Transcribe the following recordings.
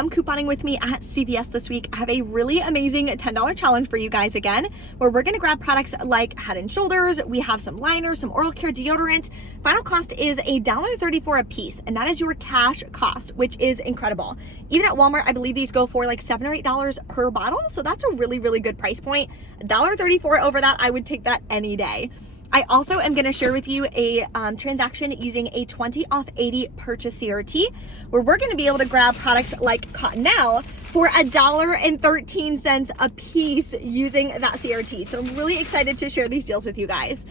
come couponing with me at CVS this week. I have a really amazing $10 challenge for you guys again, where we're gonna grab products like Head & Shoulders. We have some liners, some oral care deodorant. Final cost is $1.34 a piece, and that is your cash cost, which is incredible. Even at Walmart, I believe these go for like $7 or $8 per bottle, so that's a really, really good price point. $1.34 over that, I would take that any day. I also am going to share with you a transaction using a 20 off 80 purchase CRT, where we're going to be able to grab products like Cottonelle for $1.13 a piece using that CRT. So I'm really excited to share these deals with you guys.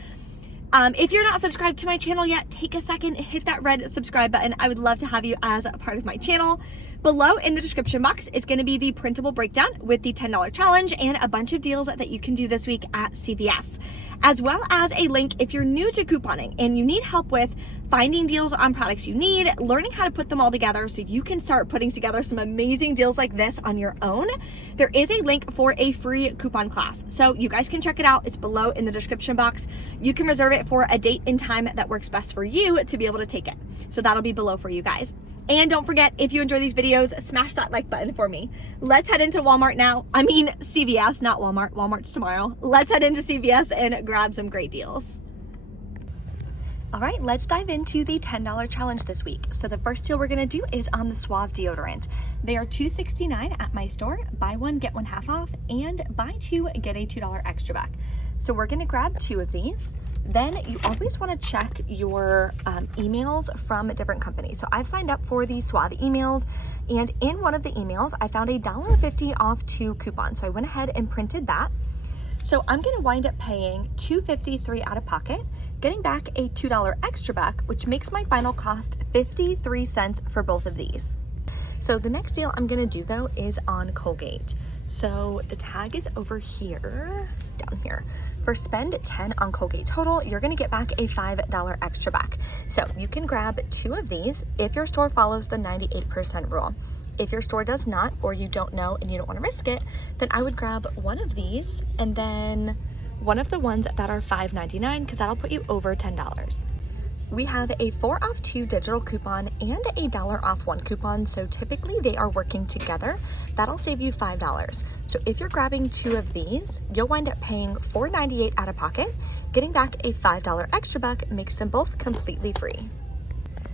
If you're not subscribed to my channel yet, take a second, hit that red subscribe button. I would love to have you as a part of my channel. Below in the description box is going to be the printable breakdown with the $10 challenge and a bunch of deals that you can do this week at CVS, as well as a link if you're new to couponing and you need help with finding deals on products you need, learning how to put them all together so you can start putting together some amazing deals like this on your own. There is a link for a free coupon class, so you guys can check it out. It's below in the description box. You can reserve it for a date and time that works best for you to be able to take it. So that'll be below for you guys. And don't forget, if you enjoy these videos, smash that like button for me. Let's head into Walmart now. I mean CVS, not Walmart. Walmart's tomorrow. Let's head into CVS and grab some great deals. All right, let's dive into the $10 challenge this week. So the first deal we're gonna do is on the Suave deodorant. They are $2.69 at my store. Buy one, get one half off, and buy two, get a $2 extra back. So we're gonna grab 2 of these. Then you always want to check your emails from different companies. So I've signed up for the Suave emails, and in one of the emails, I found a $1.50 off 2 coupon. So I went ahead and printed that. So I'm going to wind up paying $2.53 out of pocket, getting back a $2 extra back, which makes my final cost 53 cents for both of these. So the next deal I'm going to do though is on Colgate. So the tag is over here, down here. For spend 10 on Colgate total, you're gonna get back a $5 extra back. So you can grab 2 of these if your store follows the 98% rule. If your store does not, or you don't know and you don't wanna risk it, then I would grab 1 of these and then one of the ones that are $5.99, because that'll put you over $10. We have a 4 off 2 digital coupon and a $1 off 1 coupon, so typically they are working together. That'll save you $5. So if you're grabbing 2 of these, you'll wind up paying $4.98 out of pocket. Getting back a $5 extra buck makes them both completely free.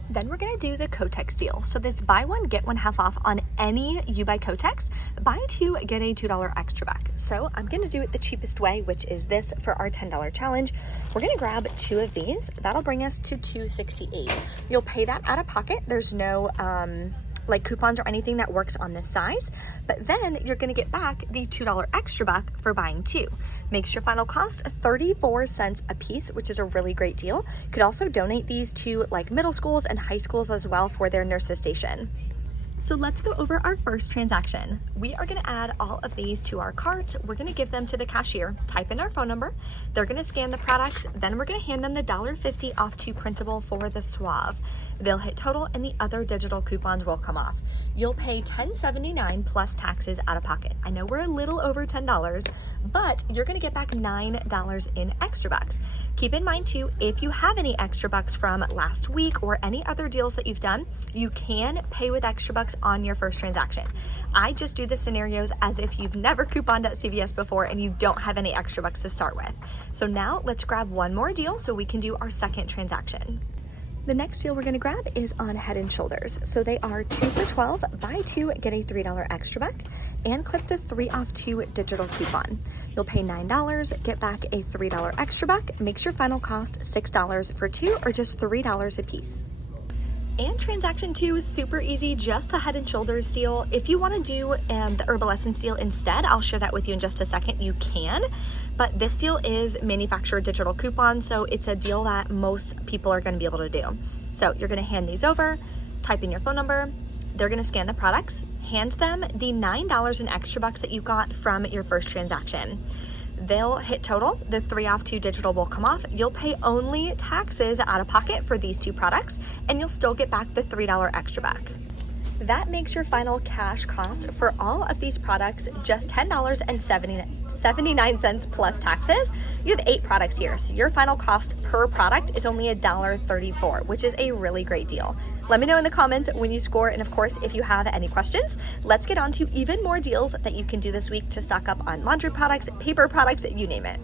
Then we're gonna do the Kotex deal. So this buy one, get one half off on any you buy Kotex. Buy 2, get a $2 extra back. So I'm gonna do it the cheapest way, which is this for our $10 challenge. We're gonna grab 2 of these. That'll bring us to $2.68. You'll pay that out of pocket. There's no like coupons or anything that works on this size, but then you're gonna get back the $2 extra back for buying 2. Makes your final cost 34 cents a piece, which is a really great deal. Could also donate these to like middle schools and high schools as well for their nurses station. So let's go over our first transaction. We are gonna add all of these to our cart. We're gonna give them to the cashier, type in our phone number. They're gonna scan the products. Then we're gonna hand them the $1.50 off 2 printable for the Suave. They'll hit total and the other digital coupons will come off. You'll pay $10.79 plus taxes out of pocket. I know we're a little over $10, but you're gonna get back $9 in extra bucks. Keep in mind too, if you have any extra bucks from last week or any other deals that you've done, you can pay with extra bucks on your first transaction. I just do the scenarios as if you've never couponed at CVS before and you don't have any extra bucks to start with. So now let's grab one more deal so we can do our second transaction. The next deal we're gonna grab is on Head & Shoulders. So they are 2 for $12, buy 2, get a $3 extra back, and clip the 3 off 2 digital coupon. You'll pay $9, get back a $3 extra back, makes your final cost $6 for 2 or just $3 a piece. And transaction 2 is super easy, just the Head & Shoulders deal. If you wanna do the Herbal Essence deal instead, I'll share that with you in just a second, you can. But this deal is manufacturer digital coupon, so it's a deal that most people are gonna be able to do. So you're gonna hand these over, type in your phone number, they're gonna scan the products, hand them the $9 in extra bucks that you got from your first transaction. They'll hit total, the 3 off 2 digital will come off. You'll pay only taxes out of pocket for these 2 products, and you'll still get back the $3 extra back. That makes your final cash cost for all of these products just $10.79 plus taxes. You have 8 products here, so your final cost per product is only $1.34, which is a really great deal. Let me know in the comments when you score, and of course, if you have any questions, let's get on to even more deals that you can do this week to stock up on laundry products, paper products, you name it.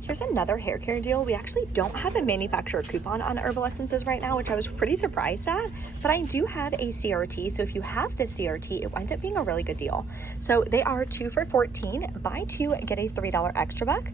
Here's another hair care deal. We actually don't have a manufacturer coupon on Herbal Essences right now, which I was pretty surprised at, but I do have a CRT. So if you have this CRT, it winds up being a really good deal. So they are 2 for $14, buy 2, get a $3 extra buck.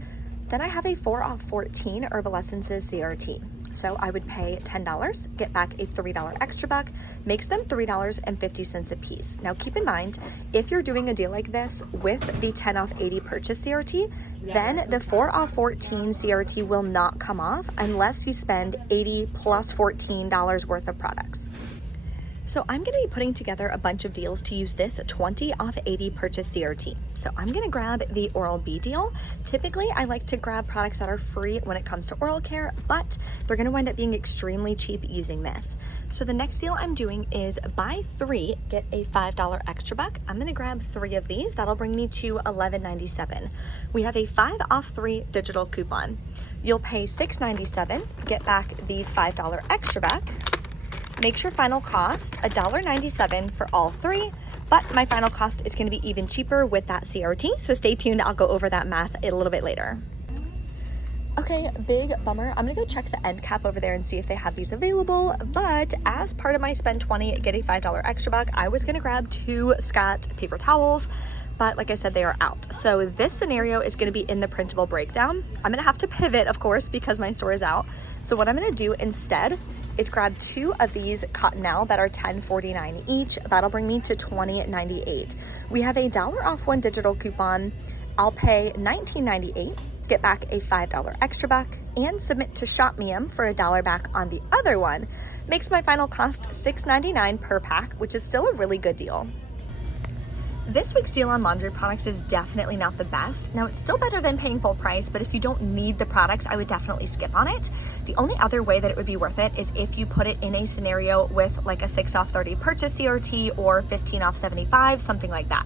Then I have a 4 off 14 Herbal Essences CRT. So I would pay $10, get back a $3 extra buck, makes them $3.50 a piece. Now keep in mind, if you're doing a deal like this with the 10 off 80 purchase CRT, then the 4 off 14 CRT will not come off unless you spend $80 plus $14 worth of products. So I'm going to be putting together a bunch of deals to use this 20 off 80 purchase CRT. So I'm going to grab the Oral-B deal. Typically, I like to grab products that are free when it comes to oral care, but they're going to wind up being extremely cheap using this. So the next deal I'm doing is buy 3, get a $5 extra buck. I'm going to grab 3 of these. That'll bring me to $11.97. We have a 5 off 3 digital coupon. You'll pay $6.97, get back the $5 extra buck. Makes your final cost $1.97 for all 3, but my final cost is going to be even cheaper with that CRT, so stay tuned. I'll go over that math a little bit later. Okay, big bummer. I'm gonna go check the end cap over there and see if they have these available, but as part of my spend 20, get a $5 extra buck, I was gonna grab 2 Scott paper towels, but like I said, they are out. So this scenario is gonna be in the printable breakdown. I'm gonna have to pivot, of course, because my store is out. So what I'm gonna do instead is grab 2 of these Cottonelle that are $10.49 each. That'll bring me to $20.98. We have a $1 off 1 digital coupon. I'll pay $19.98, get back a $5 extra buck, and submit to ShopMeum for $1 back on the other one. Makes my final cost $6.99 per pack, which is still a really good deal. This week's deal on laundry products is definitely not the best. Now, it's still better than paying full price, but if you don't need the products, I would definitely skip on it. The only other way that it would be worth it is if you put it in a scenario with like a 6 off 30 purchase CRT or 15 off 75, something like that.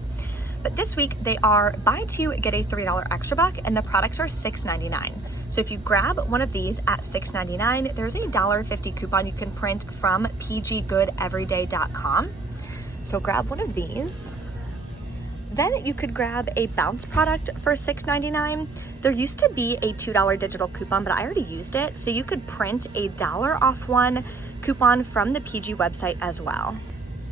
But this week they are buy 2, get a $3 extra buck, and the products are $6.99. So if you grab one of these at $6.99, there's a $1.50 coupon you can print from pggoodeveryday.com. So grab one of these. Then you could grab a Bounce product for $6.99. There used to be a $2 digital coupon, but I already used it. So you could print a $1 off 1 coupon from the PG website as well.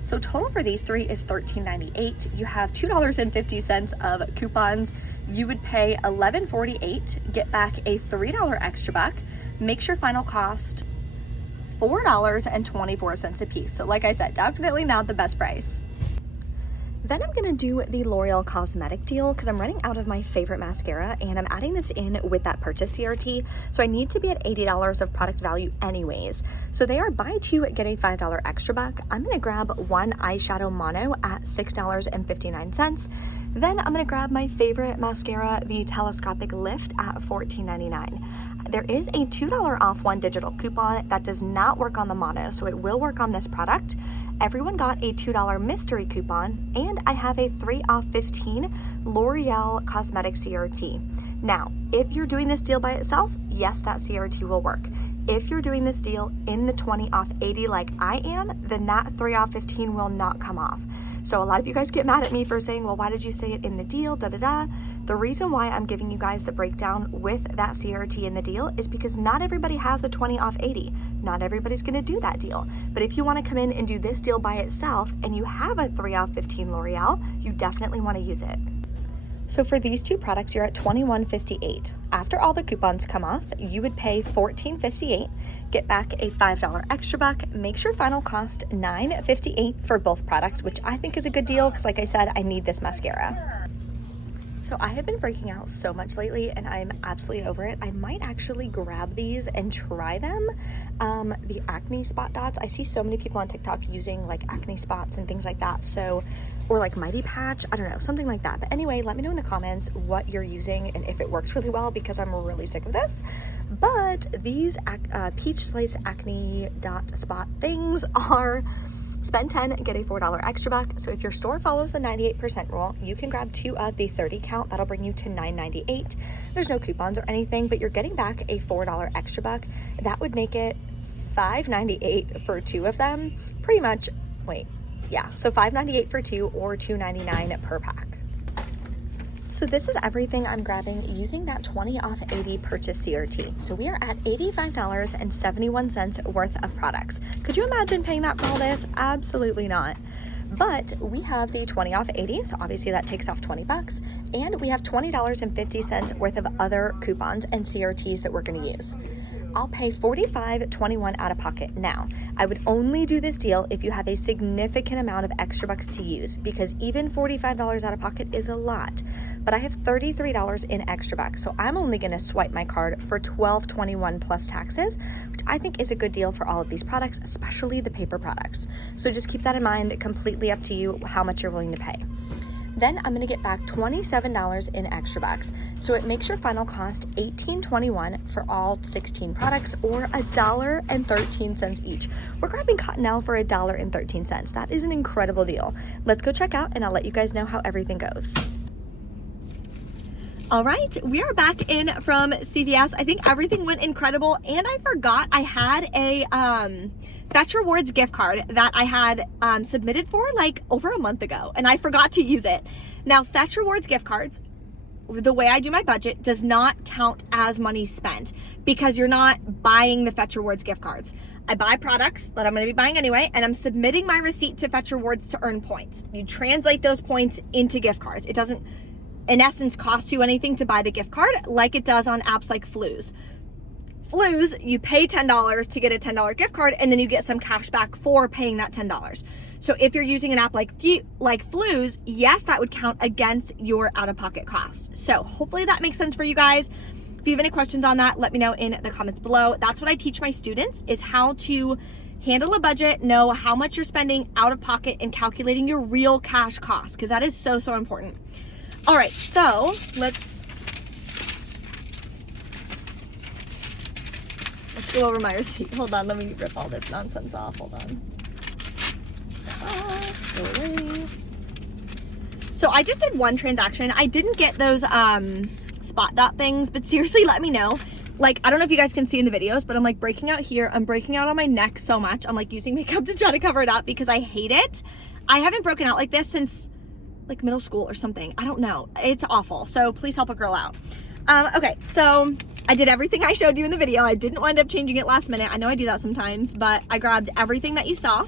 So total for these 3 is $13.98. You have $2.50 of coupons. You would pay $11.48, get back a $3 extra buck, makes your final cost $4.24 a piece. So like I said, definitely not the best price. Then I'm gonna do the L'Oreal Cosmetic deal because I'm running out of my favorite mascara and I'm adding this in with that purchase CRT. So I need to be at $80 of product value anyways. So they are buy 2, get a $5 extra buck. I'm gonna grab 1 eyeshadow mono at $6.59. Then I'm gonna grab my favorite mascara, the Telescopic Lift at $14.99. There is a $2 off 1 digital coupon that does not work on the mono, so it will work on this product. Everyone got a $2 mystery coupon, and I have a 3 off 15 L'Oreal Cosmetic CRT. Now, if you're doing this deal by itself, yes, that CRT will work. If you're doing this deal in the 20 off 80 like I am, then that 3 off 15 will not come off. So a lot of you guys get mad at me for saying, well, why did you say it in the deal, da-da-da. The reason why I'm giving you guys the breakdown with that CRT in the deal is because not everybody has a 20 off 80. Not everybody's gonna do that deal. But if you wanna come in and do this deal by itself and you have a 3 off 15 L'Oreal, you definitely wanna use it. So for these 2 products, you're at $21.58. After all the coupons come off, you would pay $14.58, get back a $5 extra buck, makes your final cost $9.58 for both products, which I think is a good deal because like I said, I need this mascara. So I have been breaking out so much lately and I'm absolutely over it. I might actually grab these and try them. The acne spot dots, I see so many people on TikTok using like acne spots and things like that. So, or like Mighty Patch, I don't know, something like that. But anyway, let me know in the comments what you're using and if it works really well because I'm really sick of this. But these peach slice acne dot spot things are spend 10, get a $4 extra buck. So if your store follows the 98% rule, you can grab 2 of the 30 count. That'll bring you to $9.98. There's no coupons or anything, but you're getting back a $4 extra buck. That would make it $5.98 for 2 of them. Pretty much, wait, yeah, so $5.98 for 2 or $2.99 per pack. So this is everything I'm grabbing using that 20 off 80 purchase CRT. So we are at $85.71 worth of products. Could you imagine paying that for all this? Absolutely not. But we have the 20 off 80, so obviously that takes off 20 bucks, and we have $20.50 worth of other coupons and CRTs that we're going to use. I'll pay $45.21 out of pocket. Now, I would only do this deal if you have a significant amount of extra bucks to use, because even $45 out of pocket is a lot. But I have $33 in extra bucks, so I'm only going to swipe my card for $12.21 plus taxes, which I think is a good deal for all of these products, especially the paper products. So just keep that in mind. Completely up to you how much you're willing to pay. Then I'm going to get back $27 in extra bucks. So it makes your final cost $18.21 for all 16 products, or $1.13 each. We're grabbing Cottonelle for $1.13. That is an incredible deal. Let's go check out and I'll let you guys know how everything goes. All right, we are back in from CVS. I think everything went incredible, and I forgot I had a Fetch Rewards gift card that I had submitted for like over a month ago, and I forgot to use it. Now, Fetch Rewards gift cards, the way I do my budget, does not count as money spent because you're not buying the Fetch Rewards gift cards. I buy products that I'm going to be buying anyway, and I'm submitting my receipt to Fetch Rewards to earn points. You translate those points into gift cards. It doesn't, in essence, cost you anything to buy the gift card like it does on apps like Flues. Flues, you pay $10 to get a $10 gift card, and then you get some cash back for paying that $10. So if you're using an app like Flues, yes, that would count against your out-of-pocket cost. So hopefully that makes sense for you guys. If you have any questions on that, let me know in the comments below. That's what I teach my students, is how to handle a budget, know how much you're spending out of pocket, and calculating your real cash cost, because that is so, so important. All right, so let's go over my receipt. Hold on, let me rip all this nonsense off. Hold on. Go away. So I just did one transaction. I didn't get those spot dot things, but seriously, let me know. Like, I don't know if you guys can see in the videos, but I'm like breaking out here. I'm breaking out on my neck so much. I'm like using makeup to try to cover it up because I hate it. I haven't broken out like this since like middle school or something. I don't know. It's awful. So please help a girl out. Okay, so I did everything I showed you in the video. I didn't wind up changing it last minute. I know I do that sometimes, but I grabbed everything that you saw.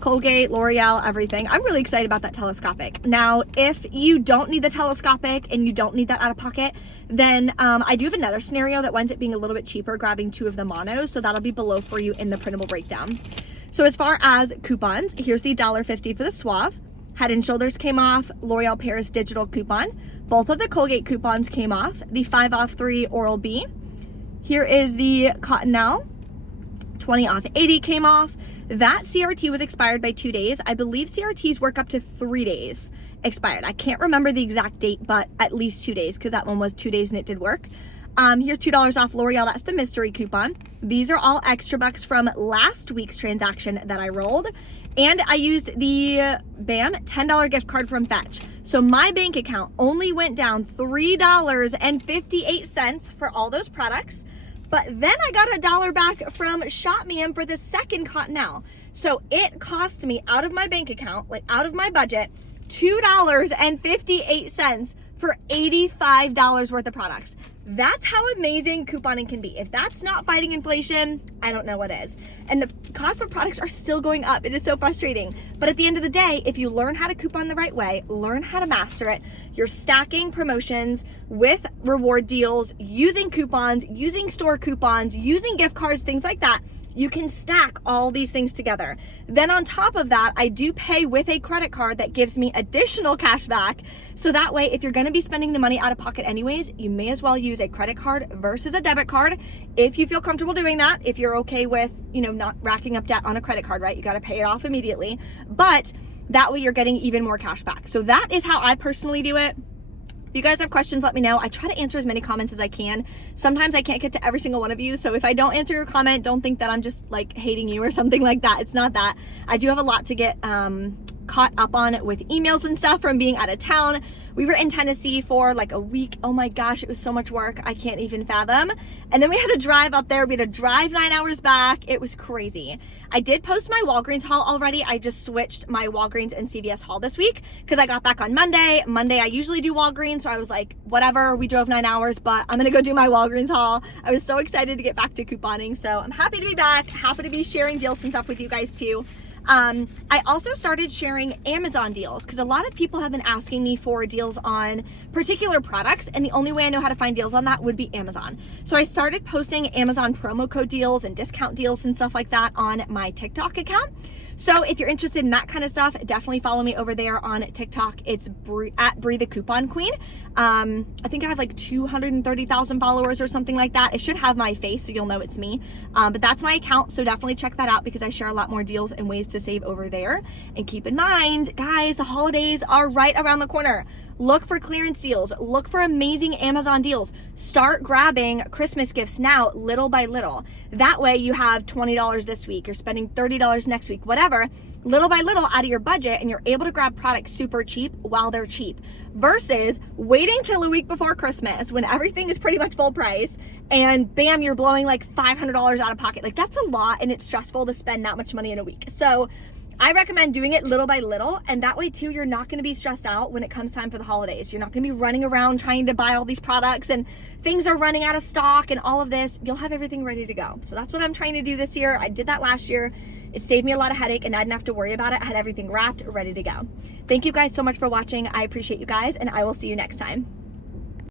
Colgate, L'Oreal, everything. I'm really excited about that telescopic. Now, if you don't need the telescopic and you don't need that out of pocket, then I do have another scenario that winds up being a little bit cheaper, grabbing 2 of the monos. So that'll be below for you in the printable breakdown. So as far as coupons, here's the $1.50 for the Suave. Head & Shoulders came off. L'Oreal Paris digital coupon. Both of the Colgate coupons came off. The 5 off 3 Oral-B. Here is the Cottonelle. 20 off 80 came off. That CRT was expired by 2 days. I believe CRTs work up to 3 days expired. I can't remember the exact date, but at least 2 days, because that one was 2 days and it did work. Here's $2 off L'Oreal. That's the mystery coupon. These are all extra bucks from last week's transaction that I rolled. And I used the BAM $10 gift card from Fetch. So my bank account only went down $3.58 for all those products. But then I got $1 back from Shop Miam for the second Cottonelle. So it cost me, out of my bank account, like out of my budget, $2.58 for $85 worth of products. That's how amazing couponing can be. If that's not fighting inflation, I don't know what is. And the cost of products are still going up. It is so frustrating. But at the end of the day, if you learn how to coupon the right way, learn how to master it, you're stacking promotions with reward deals, using coupons, using store coupons, using gift cards, things like that. You can stack all these things together. Then on top of that, I do pay with a credit card that gives me additional cash back. So that way, if you're gonna be spending the money out of pocket anyways, you may as well use a credit card versus a debit card if you feel comfortable doing that. If you're okay with, not racking up debt on a credit card, right? You gotta pay it off immediately. But that way you're getting even more cash back. So that is how I personally do it. If you guys have questions, let me know. I try to answer as many comments as I can. Sometimes I can't get to every single one of you. So if I don't answer your comment, don't think that I'm just like hating you or something like that. It's not that. I do have a lot to get caught up on with emails and stuff from being out of town. We were in Tennessee for like a week. Oh my gosh, it was so much work. I can't even fathom. And then we had to drive up there. We had to drive 9 hours back. It was crazy. I did post my Walgreens haul already. I just switched my Walgreens and CVS haul this week because I got back on Monday. Monday, I usually do Walgreens. So I was like, whatever, we drove 9 hours, but I'm going to go do my Walgreens haul. I was so excited to get back to couponing. So I'm happy to be back. Happy to be sharing deals and stuff with you guys too. I also started sharing Amazon deals because a lot of people have been asking me for deals on particular products, and the only way I know how to find deals on that would be Amazon. So I started posting Amazon promo code deals and discount deals and stuff like that on my TikTok account. So if you're interested in that kind of stuff, definitely follow me over there on TikTok. It's at Brie the Coupon Queen. I think I have like 230,000 followers or something like that. It should have my face so you'll know it's me. But that's my account, so definitely check that out because I share a lot more deals and ways to save over there. And keep in mind, guys, the holidays are right around the corner. Look for clearance deals. Look for amazing Amazon deals. Start grabbing Christmas gifts now, little by little. That way you have $20 this week. You're spending $30 next week, whatever. Little by little out of your budget, and you're able to grab products super cheap while they're cheap. Versus waiting till a week before Christmas when everything is pretty much full price and bam, you're blowing like $500 out of pocket. Like that's a lot, and it's stressful to spend that much money in a week. So I recommend doing it little by little, and that way too, you're not gonna be stressed out when it comes time for the holidays. You're not gonna be running around trying to buy all these products and things are running out of stock and all of this. You'll have everything ready to go. So that's what I'm trying to do this year. I did that last year. It saved me a lot of headache and I didn't have to worry about it. I had everything wrapped, ready to go. Thank you guys so much for watching. I appreciate you guys, and I will see you next time.